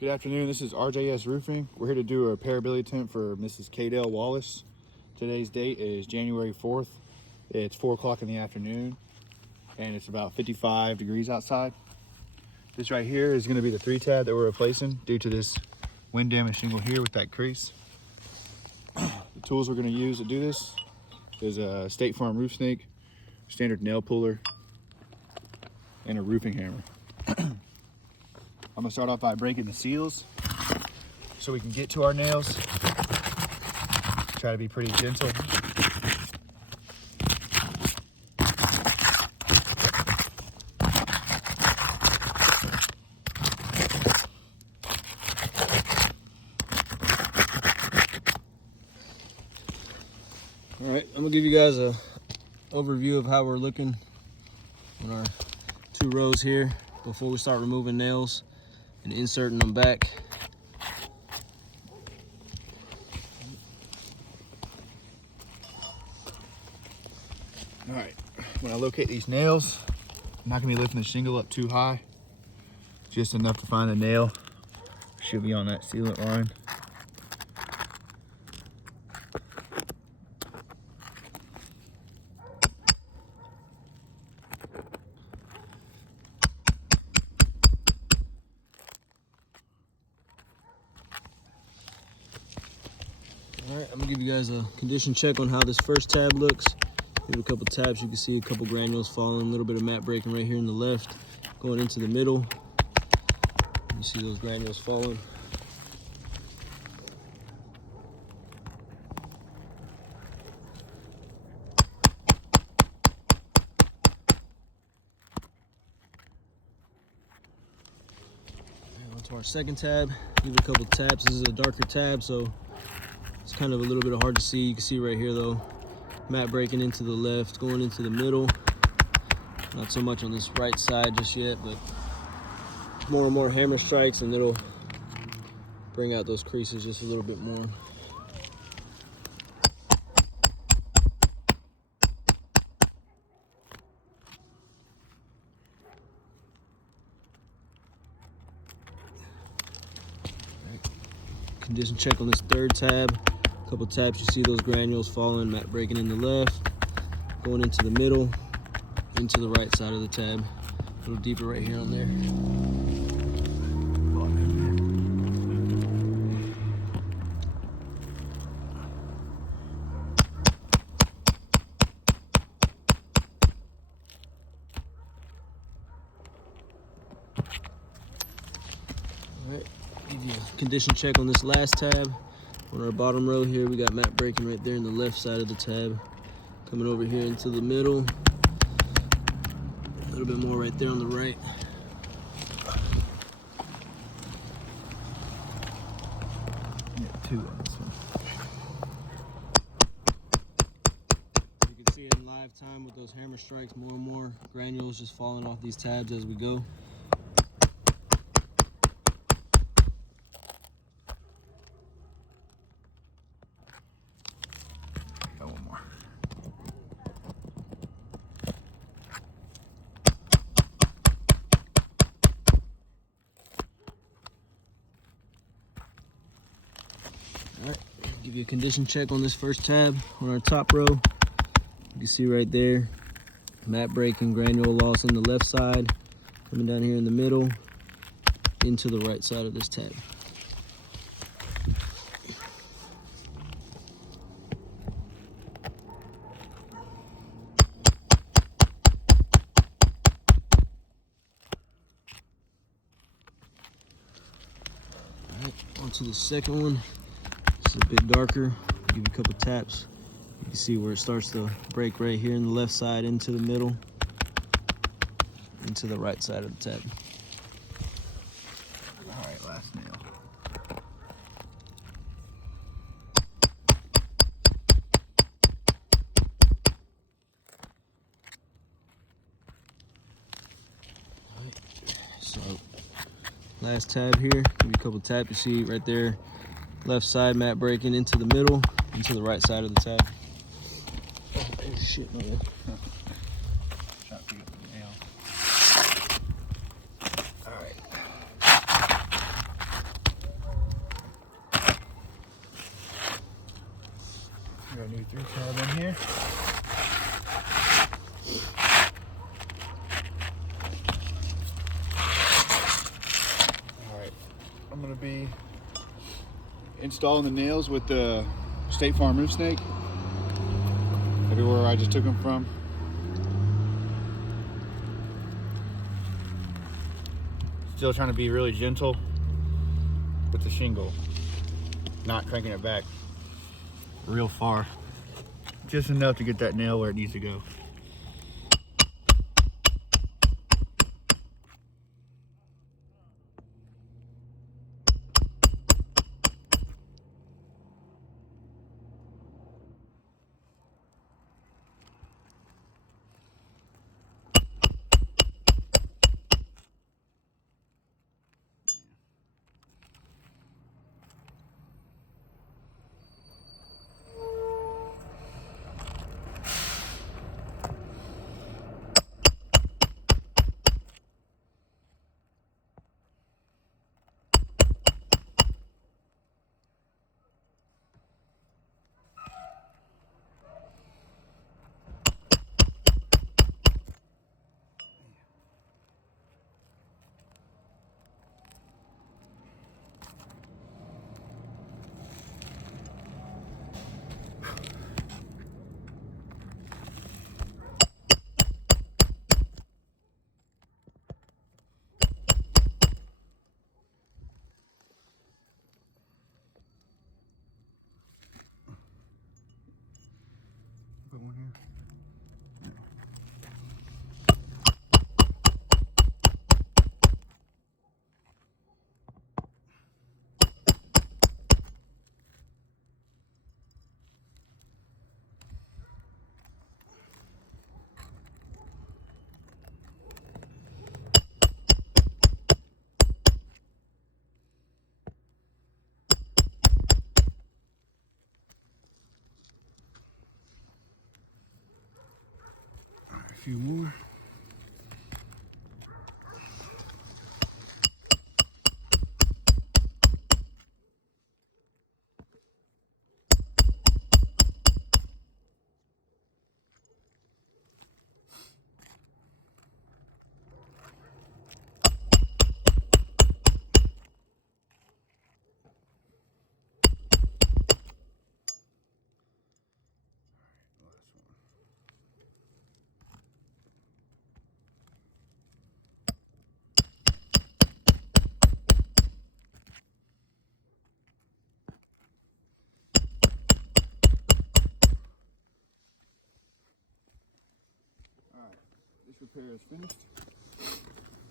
Good afternoon, this is RJS Roofing. We're here to do a repairability attempt for Mrs. Kaydell Wallace. Today's date is January 4th. It's 4 o'clock in the afternoon and it's about 55 degrees outside. This right here is going to be the 3-tab that we're replacing due to this wind damage shingle here with that crease. The tools we're going to use to do this is a State Farm roof snake, standard nail puller, and a roofing hammer. I'm gonna start off by breaking the seals so we can get to our nails. Try to be pretty gentle. All right, I'm gonna give you guys a overview of how we're looking on our 2 rows here before we start removing nails and inserting them back. All right, when I locate these nails, I'm not gonna be lifting the shingle up too high, just enough to find a nail. Should be on that sealant line. All right, I'm gonna give you guys a condition check on how this first tab looks. Give it a couple taps, you can see a couple granules falling, a little bit of matte breaking right here in the left, going into the middle. You see those granules falling. To our second tab, give it a couple taps. This is a darker tab, so it's kind of a little bit hard to see. You can see right here though, matte breaking into the left, going into the middle. Not so much on this right side just yet, but more and more hammer strikes and it'll bring out those creases just a little bit more. Condition check on this third tab. A couple taps, you see those granules falling, matte breaking in the left, going into the middle, into the right side of the tab. A little deeper right here on there. All right, give you a condition check on this last tab. On our bottom row here, we got matte breaking right there in the left side of the tab. Coming over here into the middle. A little bit more right there on the right. Yeah, 2 on this one. You can see it in live time with those hammer strikes, more and more granules just falling off these tabs as we go. One more. All right, give you a condition check on this first tab on our top row. You can see right there, matte breaking, granule loss in the left side, coming down here in the middle, into the right side of this tab. All right, on to the second one. It's a bit darker. Give it a couple taps. You can see where it starts to break right here in the left side, into the middle, into the right side of the tab. All right, last nail. All right, so last tab here, give you a couple taps. You see right there, left side matte breaking into the middle, into the right side of the tab. Oh, shit, my bad. Trying to pick up the nail. our new 3-tab in here. All right, I'm gonna be installing the nails with the State Farm roof snake everywhere I just took them from. Still trying to be really gentle with the shingle, not cranking it back real far, just enough to get that nail where it needs to go. Put one here. A few more. This repair is finished.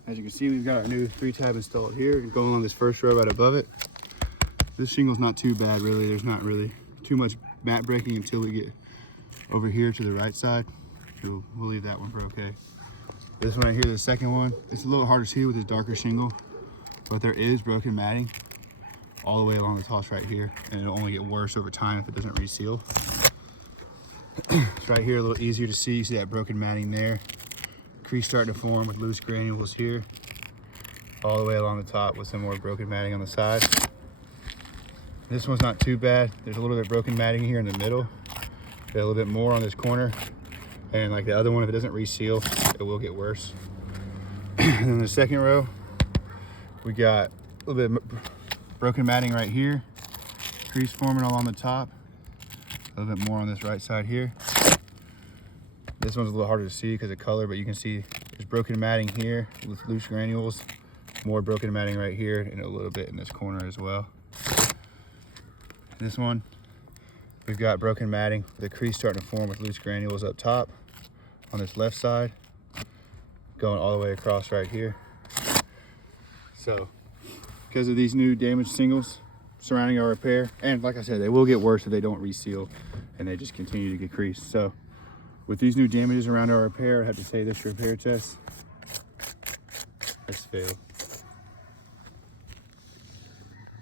As you can see, we've got our new 3-tab installed here, going on this first row right above it. This shingle's not too bad, really. There's not really too much mat breaking until we get over here to the right side. So we'll leave that one for okay. This one right here, the second one, it's a little hard to see with this darker shingle, but there is broken matting all the way along the toss right here, and it'll only get worse over time if it doesn't reseal. It's right here, a little easier to see. You see that broken matting there. Crease starting to form with loose granules here, all the way along the top with some more broken matting on the side. This one's not too bad. There's a little bit of broken matting here in the middle, a little bit more on this corner, and like the other one, if it doesn't reseal, it will get worse. And then the second row, we got a little bit of broken matting right here, crease forming along the top, a little bit more on this right side here. This one's a little harder to see because of color, but you can see there's broken matting here with loose granules, more broken matting right here, and a little bit in this corner as well. This one, we've got broken matting with a crease starting to form with loose granules up top on this left side, going all the way across right here. So, because of these new damaged shingles surrounding our repair, and like I said, they will get worse if they don't reseal and they just continue to get creased. So, with these new damages around our repair, I have to say this repair test has failed.